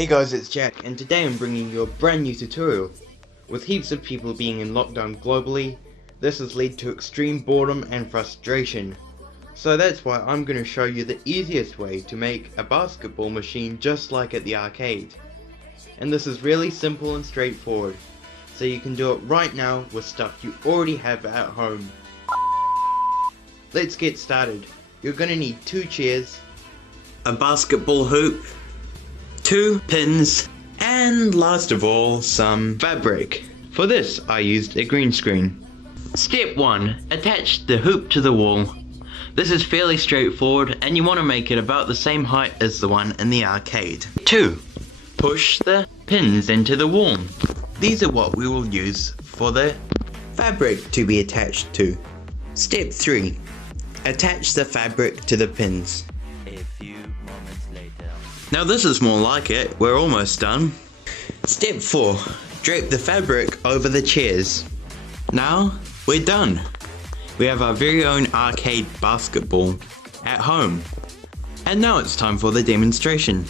Hey guys, it's Jack, and today I'm bringing you a brand new tutorial. With heaps of people being in lockdown globally, this has led to extreme boredom and frustration. So that's why I'm going to show you the easiest way to make a basketball machine just like at the arcade. And this is really simple and straightforward, so you can do it right now with stuff you already have at home. Let's get started. You're going to need 2 chairs, a basketball hoop, 2 pins, and last of all, some fabric. For this, I used a green screen. Step 1. Attach the hoop to the wall. This is fairly straightforward, and you want to make it about the same height as the one in the arcade. 2. Push the pins into the wall. These are what we will use for the fabric to be attached to. Step 3. Attach the fabric to the pins. Now this is more like it, we're almost done. Step 4. Drape the fabric over the chairs. Now, we're done. We have our very own arcade basketball at home. And now it's time for the demonstration.